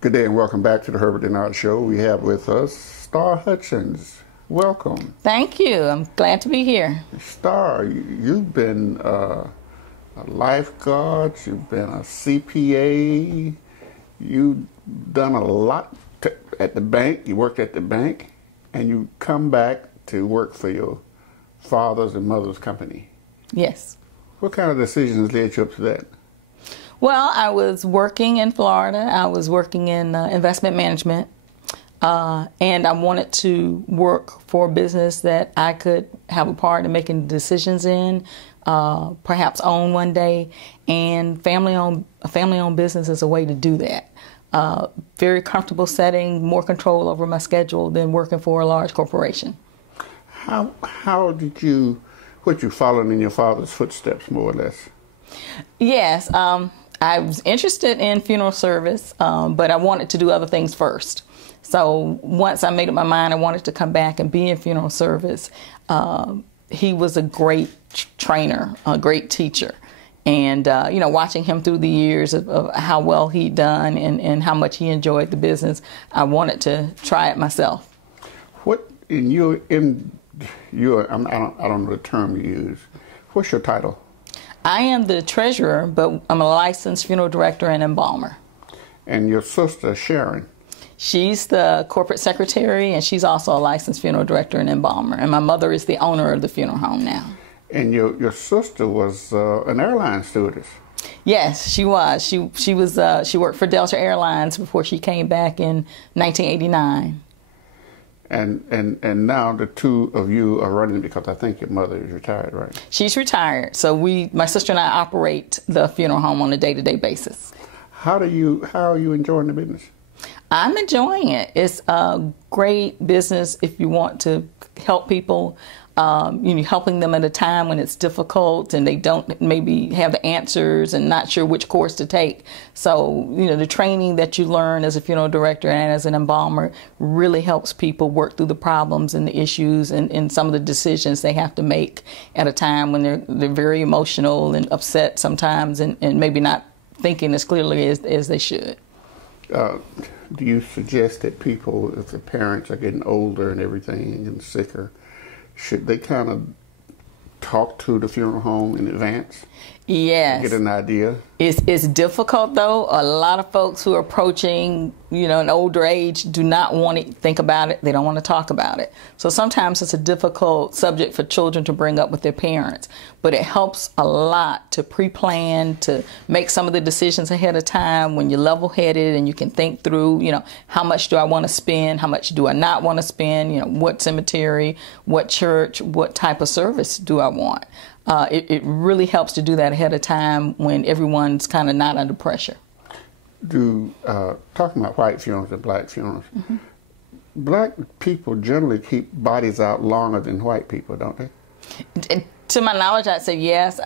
Good day and welcome back to the Herbert Dennard Show. We have with us Starr Hutchings. Welcome. Thank you. I'm glad to be here. Starr, you've been a lifeguard, you've been a CPA, you've done a lot at the bank, you worked at the bank, and you come back to work for your father's and mother's company. Yes. What kind of decisions led you up to that? Well, I was working in Florida. I was working in investment management, and I wanted to work for a business that I could have a part in making decisions in, perhaps own one day. And a family-owned business is a way to do that. Very comfortable setting, more control over my schedule than working for a large corporation. How did you, what you followed in your father's footsteps, more or less? Yes. I was interested in funeral service, but I wanted to do other things first. So once I made up my mind I wanted to come back and be in funeral service, he was a great trainer, a great teacher. And, watching him through the years of how well he'd done and how much he enjoyed the business, I wanted to try it myself. What, I don't know the term you use, what's your title? I am the treasurer, but I'm a licensed funeral director and embalmer. And your sister, Sharon? She's the corporate secretary, and she's also a licensed funeral director and embalmer. And my mother is the owner of the funeral home now. And your sister was an airline stewardess? Yes, she was. She worked for Delta Airlines before she came back in 1989. And now the two of you are running because I think your mother is retired, right? She's retired. So my sister and I operate the funeral home on a day-to-day basis. How are you enjoying the business? I'm enjoying it. It's a great business if you want to help people. Helping them at a time when it's difficult and they don't maybe have the answers and not sure which course to take. So, the training that you learn as a funeral director and as an embalmer really helps people work through the problems and the issues and some of the decisions they have to make at a time when they're very emotional and upset sometimes and maybe not thinking as clearly as they should. Do you suggest that people, if the parents are getting older and everything and sicker, should they kind of talk to the funeral home in advance? Yes. Get an idea? It's difficult, though. A lot of folks who are approaching, an older age do not want to think about it. They don't want to talk about it. So sometimes it's a difficult subject for children to bring up with their parents. But it helps a lot to pre-plan, to make some of the decisions ahead of time when you're level-headed and you can think through, how much do I want to spend? How much do I not want to spend? What cemetery, what church, what type of service do I want? It really helps to do that ahead of time when everyone's kind of not under pressure. Talking about white funerals and black funerals, black people generally keep bodies out longer than white people, don't they? To my knowledge, I'd say yes.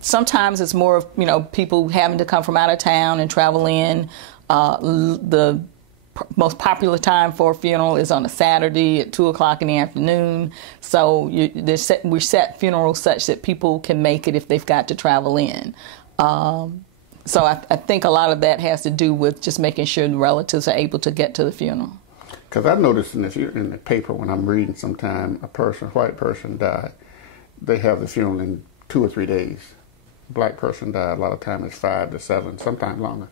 Sometimes it's more of, people having to come from out of town and travel in. The most popular time for a funeral is on a Saturday at 2 o'clock in the afternoon. So we set funerals such that people can make it if they've got to travel in. So I think a lot of that has to do with just making sure the relatives are able to get to the funeral. Because I noticed in the paper when I'm reading sometime a white person died, they have the funeral in 2 or 3 days. Black person died, a lot of times it's 5 to 7, sometimes longer.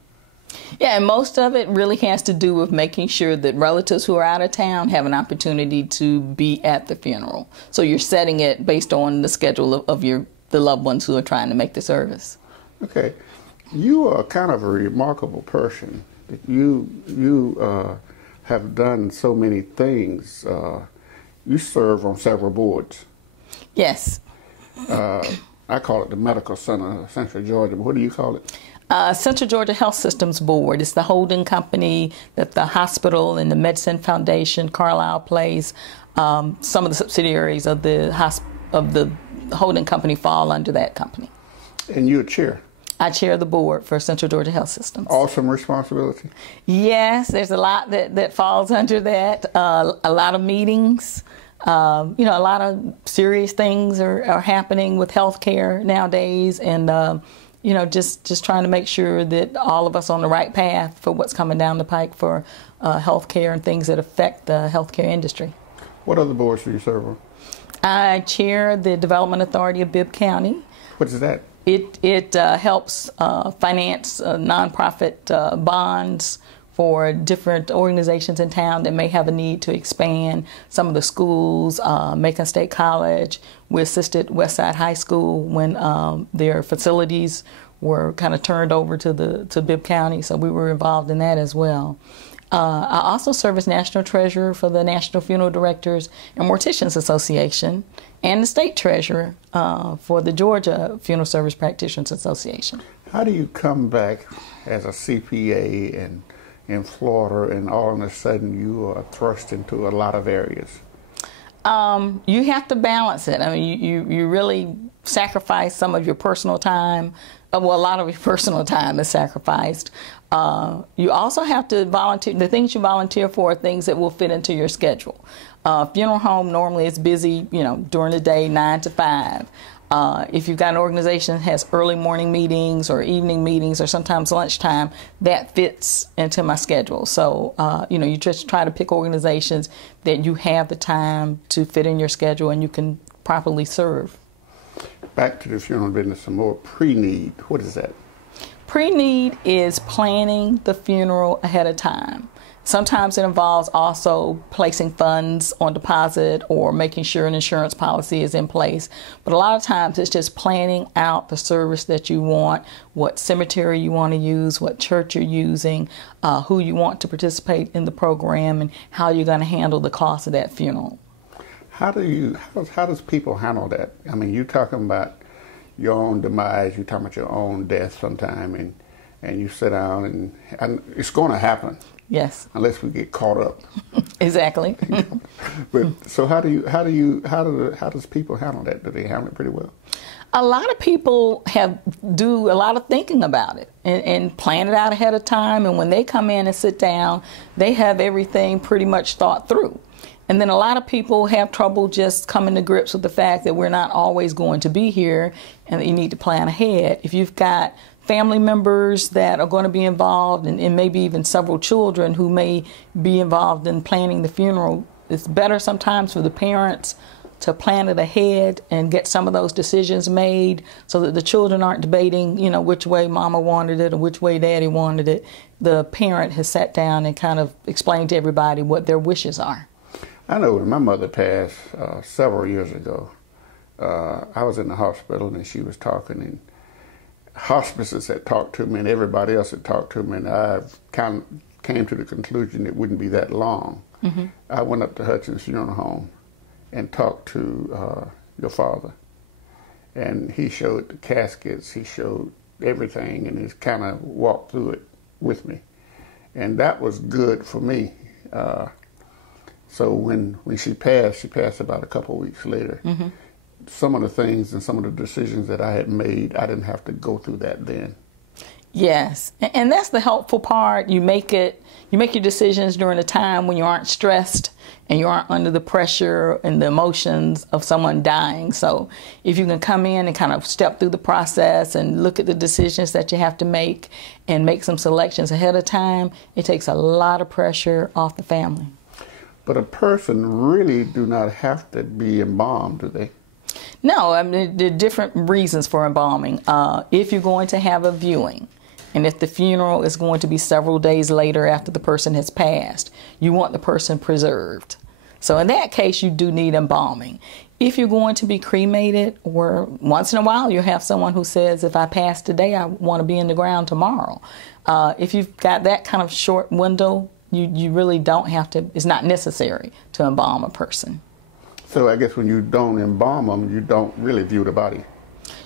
Yeah, and most of it really has to do with making sure that relatives who are out of town have an opportunity to be at the funeral. So you're setting it based on the schedule of the loved ones who are trying to make the service. Okay. You are kind of a remarkable person. You have done so many things. You serve on several boards. Yes. I call it the Medical Center of Central Georgia, but what do you call it? Central Georgia Health Systems Board. It's the holding company that the hospital and the Medicine Foundation, Carlisle Place, some of the subsidiaries of the holding company fall under that company. And you're chair? I chair the board for Central Georgia Health Systems. Awesome responsibility. Yes, there's a lot that falls under that. A lot of meetings. A lot of serious things are happening with healthcare nowadays, and just trying to make sure that all of us are on the right path for what's coming down the pike for healthcare and things that affect the healthcare industry. What other boards do you serve on? I chair the Development Authority of Bibb County. What is that? It helps finance nonprofit bonds for different organizations in town that may have a need to expand. Some of the schools, Macon State College, we assisted Westside High School when their facilities were kind of turned over to Bibb County, so we were involved in that as well. I also serve as National Treasurer for the National Funeral Directors and Morticians Association and the State Treasurer for the Georgia Funeral Service Practitioners Association. How do you come back as a CPA and in Florida, and all of a sudden you are thrust into a lot of areas? You have to balance it. I mean, you really sacrifice some of your personal time. Well, a lot of your personal time is sacrificed. You also have to volunteer. The things you volunteer for are things that will fit into your schedule. Funeral home normally is busy, during the day, 9 to 5. If you've got an organization that has early morning meetings or evening meetings or sometimes lunchtime, that fits into my schedule. So, you just try to pick organizations that you have the time to fit in your schedule and you can properly serve. Back to the funeral business some more. Pre-need, what is that? Pre-need is planning the funeral ahead of time. Sometimes it involves also placing funds on deposit or making sure an insurance policy is in place. But a lot of times it's just planning out the service that you want, what cemetery you want to use, what church you're using, who you want to participate in the program, and how you're going to handle the cost of that funeral. How does people handle that? I mean, you're talking about your own demise, you're talking about your own death sometime, and you sit down and it's going to happen. Yes. Unless we get caught up. Exactly. But so how does people handle that? Do they handle it pretty well? A lot of people do a lot of thinking about it and plan it out ahead of time. And when they come in and sit down, they have everything pretty much thought through. And then a lot of people have trouble just coming to grips with the fact that we're not always going to be here and that you need to plan ahead. If you've got family members that are going to be involved and maybe even several children who may be involved in planning the funeral, it's better sometimes for the parents to plan it ahead and get some of those decisions made so that the children aren't debating, which way mama wanted it or which way daddy wanted it. The parent has sat down and kind of explained to everybody what their wishes are. I know when my mother passed several years ago, I was in the hospital and she was talking, and hospices had talked to me and everybody else had talked to me, and I kind of came to the conclusion it wouldn't be that long. Mm-hmm. I went up to Hutchings Funeral Home and talked to your father, and he showed the caskets, he showed everything, and he kind of walked through it with me, and that was good for me. So when she passed about a couple of weeks later. Mm-hmm. Some of the things and some of the decisions that I had made, I didn't have to go through that then. Yes, and that's the helpful part. You make your decisions during a time when you aren't stressed and you aren't under the pressure and the emotions of someone dying. So if you can come in and kind of step through the process and look at the decisions that you have to make and make some selections ahead of time, it takes a lot of pressure off the family. But a person really do not have to be embalmed, do they? No, I mean, there are different reasons for embalming. If you're going to have a viewing, and if the funeral is going to be several days later after the person has passed, you want the person preserved. So in that case, you do need embalming. If you're going to be cremated, or once in a while you'll have someone who says, if I pass today, I want to be in the ground tomorrow. If you've got that kind of short window, you really don't have to, it's not necessary to embalm a person. So I guess when you don't embalm them, you don't really view the body.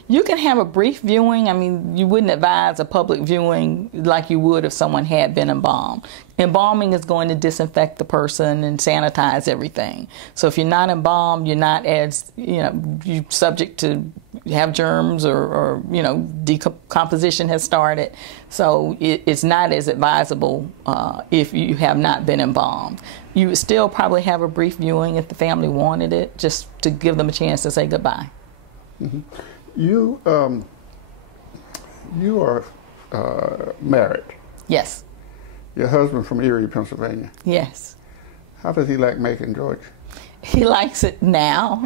You can have a brief viewing. I mean, you wouldn't advise a public viewing like you would if someone had been embalmed. Embalming is going to disinfect the person and sanitize everything. So if you're not embalmed, you're not as, you're subject to have germs or decomposition has started. So it's not as advisable if you have not been embalmed. You would still probably have a brief viewing if the family wanted it, just to give them a chance to say goodbye. Mm-hmm. You You are married. Yes. Your husband from Erie, Pennsylvania. Yes. How does he like Macon, Georgia? He likes it now.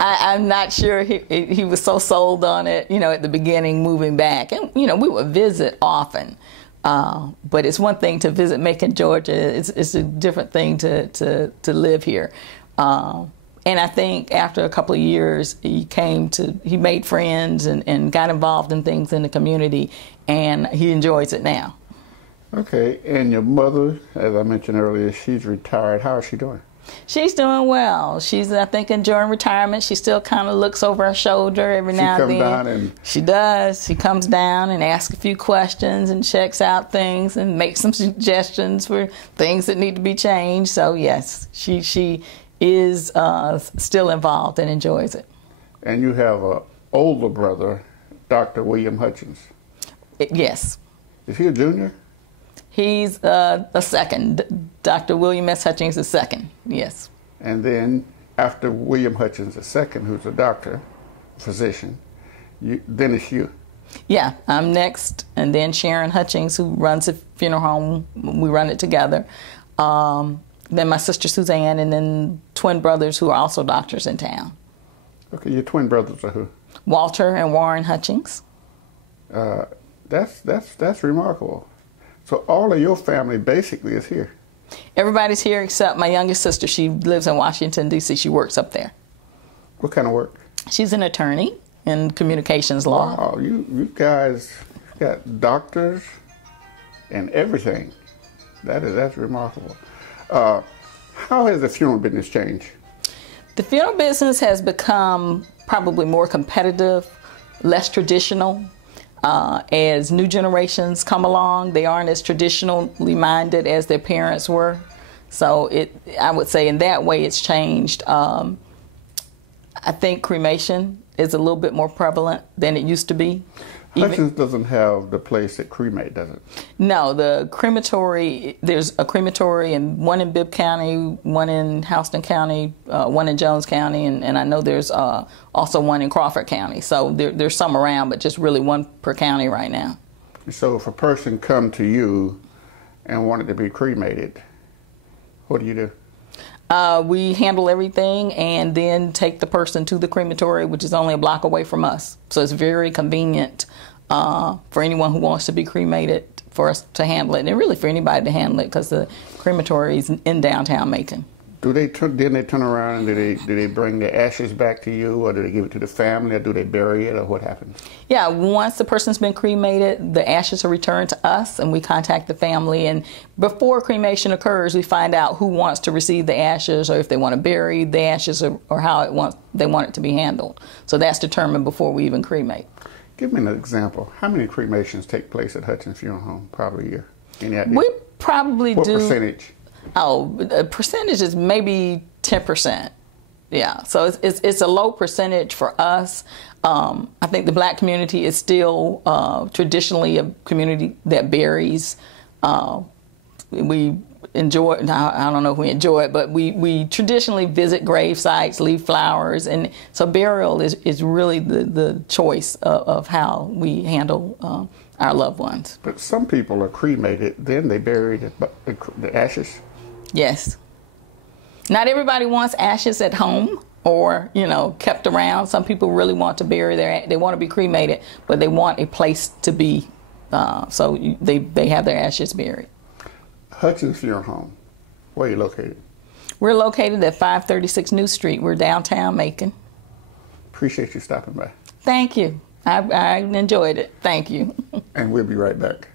I'm not sure he was so sold on it, at the beginning, moving back. And, we would visit often. But it's one thing to visit Macon, Georgia. It's a different thing to live here. And I think after a couple of years, he made friends and got involved in things in the community, and he enjoys it now. Okay, and your mother, as I mentioned earlier, she's retired. How is she doing? She's doing well. She's, I think, enjoying retirement. She still kind of looks over her shoulder every now and then. She comes down and... She does. She comes down and asks a few questions and checks out things and makes some suggestions for things that need to be changed. So, yes, she is still involved and enjoys it. And you have an older brother, Dr. William Hutchings. Yes. Is he a junior? He's a second. Dr. William S. Hutchings is second, yes. And then after William Hutchings II, who's a doctor, physician, then it's you. Yeah, I'm next, and then Sharon Hutchings, who runs a funeral home. We run it together. Then my sister Suzanne, and then twin brothers who are also doctors in town. Okay, your twin brothers are who? Walter and Warren Hutchings. That's remarkable. So all of your family basically is here. Everybody's here except my youngest sister. She lives in Washington, D.C. She works up there. What kind of work? She's an attorney in communications law. Wow, you guys got doctors and everything. That's remarkable. How has the funeral business changed? The funeral business has become probably more competitive, less traditional. As new generations come along, they aren't as traditionally minded as their parents were. So I would say in that way it's changed. I think cremation is a little bit more prevalent than it used to be. Hutchings doesn't have the place that cremate, does it? No, the crematory, there's a crematory, and one in Bibb County, one in Houston County, one in Jones County, and I know there's also one in Crawford County. So there's some around, but just really one per county right now. So if a person come to you and wanted to be cremated, what do you do? We handle everything and then take the person to the crematory, which is only a block away from us. So it's very convenient for anyone who wants to be cremated for us to handle it, and really for anybody to handle it, because the crematory is in downtown Macon. Then they turn around and do they bring the ashes back to you, or do they give it to the family, or do they bury it, or what happens? Yeah, once the person's been cremated, the ashes are returned to us, and we contact the family. And before cremation occurs, we find out who wants to receive the ashes, or if they want to bury the ashes, or how they want it to be handled. So that's determined before we even cremate. Give me an example. How many cremations take place at Hutchings Funeral Home, probably a year? Any idea? We probably do. What percentage? Oh, the percentage is maybe 10%. Yeah, so it's a low percentage for us. I think the black community is still traditionally a community that buries. We enjoy, I don't know if we enjoy it, but we traditionally visit grave sites, leave flowers, and so burial is really the choice of how we handle our loved ones. But some people are cremated, then they bury the ashes. Yes. Not everybody wants ashes at home or, kept around. Some people really want to bury they want to be cremated, but they want a place to be, so they have their ashes buried. Hutchings Funeral Home, where are you located? We're located at 536 New Street. We're downtown Macon. Appreciate you stopping by. Thank you. I enjoyed it. Thank you. And we'll be right back.